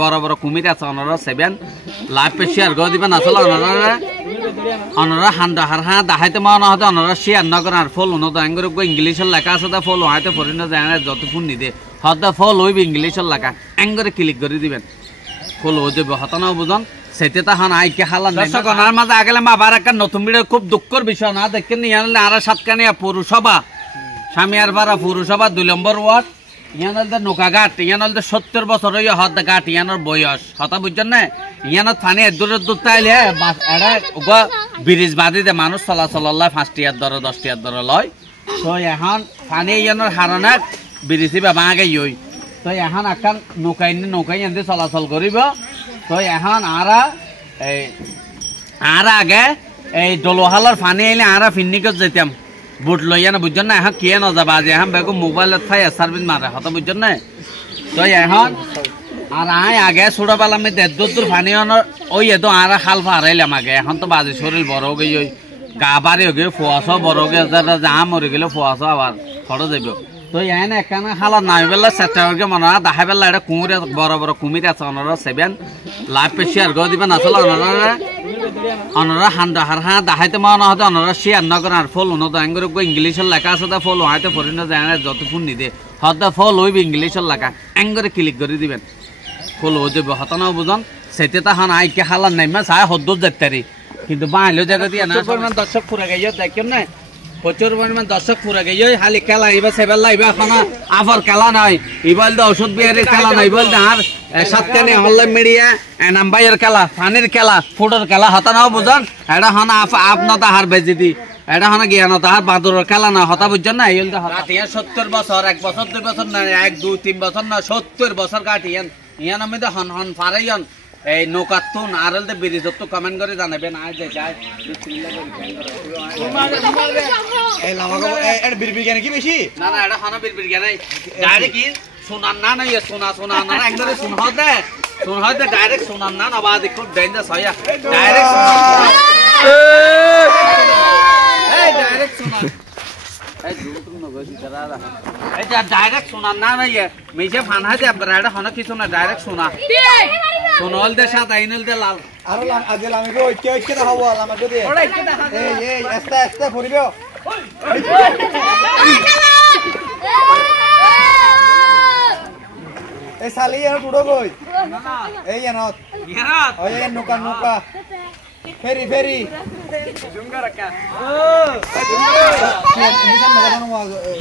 বড় বড় কুমির আছে ওনারা সেভেন লাইভ পে শেয়ার করে দিবেন আসলে ওনারা হান্ডা হার হ্যাঁ দেখাইতে মনে হতে ওনারা শেয়ার না করেন আর ফল উন্নত আঙ্গুর ইংলিশের লেখা আছে তা ফল হয়তো ফরিন যায় যত ফোন নিদে হয়তো ফল হইবে ইংলিশের লেখা আঙ্গুরে ক্লিক করে দিবেন ফল হয়ে যাবে হতা না বুঝন সেটা তখন আইকে হালান দর্শক ওনার মাঝে আগেলে আবার একটা নতুন ভিডিও খুব দুঃখের বিষয় না দেখেন নিয়ে আনলে আর সাতকানিয়া পৌরসভা স্বামীয়ারপাড়া পৌরসভা 2 নম্বর ওয়ার্ড ইয়ানলদে নৌকাঘাট ইয়ানলদে 70 বছর হইয়া হদ ঘাট ইয়ানোর বয়স হতা বুঝছেন না ইয়ানত পানি দূর তাইলে এটা ব্রিজ বাঁধি দে মানুষ চলাচল লয় 5 টিয়ার দর 10 টিয়ার দর লয় তো এখন পানি ইয়ানোর হারণে ব্রিজ বাবা আগে ইই তো এখন এখন নৌকাই এনে চলাচল করিব তো এখন আর আগে এই দলোহালার পানি আইলে আর ফিন্নিকত যেতাম বুট লইয়া না বুঝছেন না এখন কিয়ে না যাবা যে এখন বেগম মোবাইলত থাই সার্ভিস মারে হতো বুঝছেন না তো এখন আর আগে ছোটবেলা আমি 1.5 দূর পানি ওই এত আর খাল ফারাইলাম আগে এখন তো বাজে শরীর বড় হয়ে ওই গা বাড়ি হয়ে ফোয়াশো বড় হয়ে জাম মরে গেলে ফোয়াশো আবার খড় যাইব তো এনে একখানে খালা নাই বেলা চেষ্টা করে মনে হয় দেখা বেলা এটা কুমির বড় বড় কুমির আছে ওনারা 7 লাইভ পে শেয়ার করে দিবেন আসলে ওনারা হান্ডা হার হ্যাঁ দেখাইতে মনে হতে ওনারা শেয়ার না করেন আর ফল উন্নত আঙ্গুর ইংলিশের লেখা আছে তা ফল হয়তো ফরিন যায় যত ফোন নিদে হয়তো ফল হইবে ইংলিশের লেখা আঙ্গুরে ক্লিক করে দিবেন ফল হয়ে যাবে হতা না বুঝন সেটা তখন আইকে হালান নাই মা চাই হদ্দুর দেখতারি কিন্তু বাঁইলেও জায়গা দিয়ে না পরিমাণ দর্শক ফুরা গেছে দেখেন না প্রচুর পরিমাণ দর্শক ফুরা গেছে খালি খেলা এবার সেবেল লাইবা এখন আফর খেলা নয় এবার তো ওষুধ বিহারের খেলা নয় বলতে আর সাতকানি হল্লে মিডিয়া নাম্বাইয়ের খেলা পানির খেলা ফুটোর খেলা হতা নাও বুঝন এটা হন আপনার হার বেজি দি এটা হন জ্ঞান তাহার বাদুরের খেলা না হতা বুঝছেন না এই 70 বছর 1 বছর 2 বছর না 1 2 3 বছর না 70 বছর কাটিয়েন ইয়ান আমি তো হন হন ফারাইন এই নৌকাতুন আরলতে ব্রিজ তো কমেন্ট করে জানাবেন আজ যায় এই লামাগো এর বিরবির জ্ঞান কি বেশি না না এটা খানা বিরবির জ্ঞান নাই ডাইরেক্ট কি সোনার না না সোনা না একদম শুন হতে ডাইরেক্ট সোনার না আবার দেখো ডেঞ্জারাস হয় ডাইরেক্ট এই ডাইরেক্ট সোনা এই দুটো নগজি করা এই ডাইরেক্ট সোনার না না মেজে ফান হাতে আপনারা এটা খানা কিছু না ডাইরেক্ট সোনা সোনল দে সাত আইনল দে লাল আরো আজেল আমি কই কে দেখাবো আমার যদি এই আস্তে ফুরিবে এই সালি এর টুডো কই এই এনত ওই নৌকা ফেরি জুঙ্গা রাখা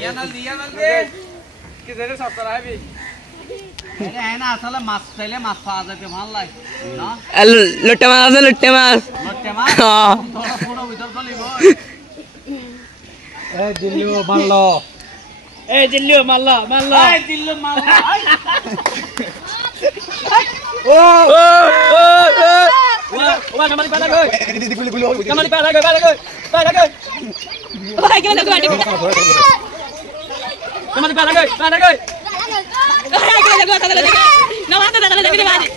ইয়ানল দে কি জেরে সত্তর আইবি এনা আসলে মাছ চাইলে মাছ পাওয়া যাবে ভালো লাগে না লট্টে মাছ হ্যাঁ তোরা পুরো ভিতর চলিব এই দিল্লিও মারলো এই দিল্লিও মারলো ও ওয়া কামালি পালা গই কামালি পালা গই ওই কেমন দেখো আটি কামালি পালা গই ওই কেমন দেখো তাহলে দেখো না মাথা তাহলে দেখি বাজি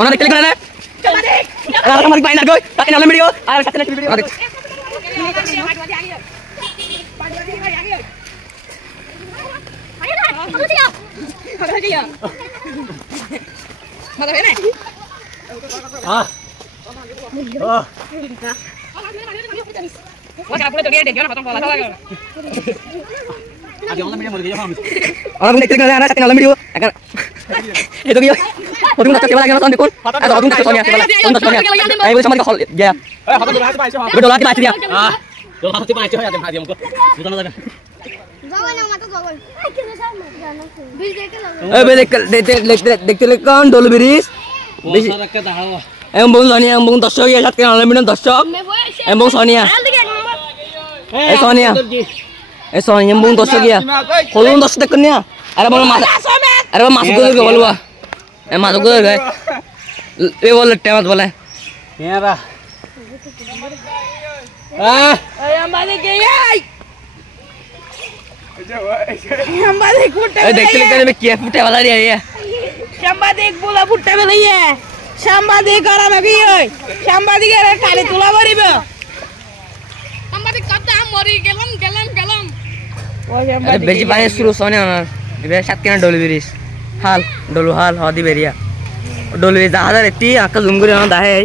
Ona klik mana? Ada kamar main argo. Tak kenal video. Ada satu lagi video. Orang klik mana? Ada satu kenal video. Itu dia. Orang nak coba lagi nonton dikun. Ada orang nak Sonia. Ayo boleh sama kau ya. Betul lagi baca dia. Dulu hati baca ya dem hati amko. Betul na. দেখতে কোন দল bridge এবং সোনিয়া এবং দর্শক সাথে unlimited দর্শক এবং সোনিয়া এই সোনিয়া এবং দর্শক হলুন দর্শক দেখুন না আরে মাছ গুলো বলবা মাছ গুলো এ বলে টেমাত বলে এরা সাংবাদিক ফুটে দেখলে কেন কি ফুটে वाला রে সাংবাদিক বলা ফুটে বেলাইয়ে সাংবাদিক গরমে কি হই সাংবাদিকের কানে তোলা মারিব সাংবাদিক কত মরি গেলাম अरे बेजी पानी शुरू सोने होना इबे सात के ना डोल बिरिस हाल डोलू हाल हदी बेरिया डोल बे जहाज रहती आका जूम करे ना दाहे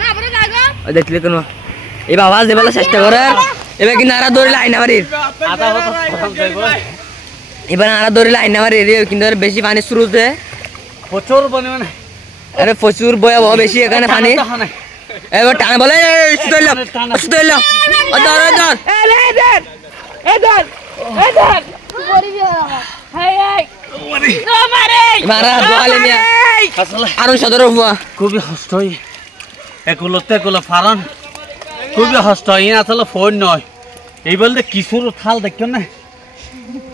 ना बरे जागा देखले कनो एबे आवाज देबला चेष्टा करे एबे कि नारा दौड़ी लाइन मारी আধা হতো খতম যাইব एबे नारा दौड़ी लाइन मारी रे কিন্তু বেশি পানি শুরু তে প্রচুর পরিমাণে अरे প্রচুর ভয়াবহ বেশি এখানে পানি এবার টান বলে সুতইলা ধর এদার মরি হাই হাই মারে মারা দোয়ালে মিয়া আসলে আরো সদর হওয়া খুবই কষ্ট হয় এগুলোতে এগুলো ফারন খুবই কষ্ট হয় আসলে ফোন নয় এই বলতে কিশোর থাল দেখো না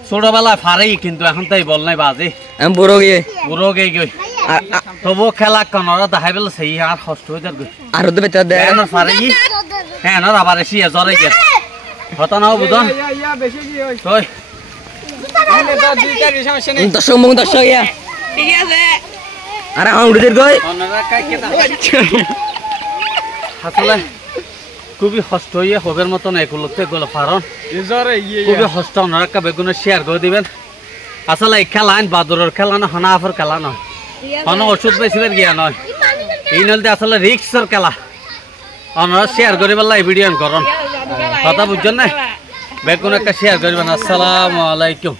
ছোটবেলায় ফারেই কিন্তু এখন তাই বল নাই বাজে আমি বড় গিয়ে বুড়ো গেই গই তবু খেলা কনরা দেখাই পেলে সেই আর কষ্ট হয়ে যাবে আর তো বেটা দে এনার ফারেই হ্যাঁ না আবার এসে জরে গে হতা নাও বুঝন কই দর্শক মুখ দর্শক ইয়া ঠিক আছে আরে আমার উড়ে গই অন্যরা কাই কে আসলে খুবই কষ্ট হয়ে হবের মতন এগুলোতে এগুলো ফারন খুবই কষ্ট ওনারা বেগুনে শেয়ার করে দিবেন আসলে এই খেলা বাদুরের খেলা না হনাফের খেলা নয় কোনো ওষুধ বেশিবার গিয়া নয় এই নলতে আসলে রিক্সের খেলা ওনারা শেয়ার করে বেলা ভিডিও করুন কথা বুঝছেন না বেগুন একটা শেয়ার করবেন আসসালামু আলাইকুম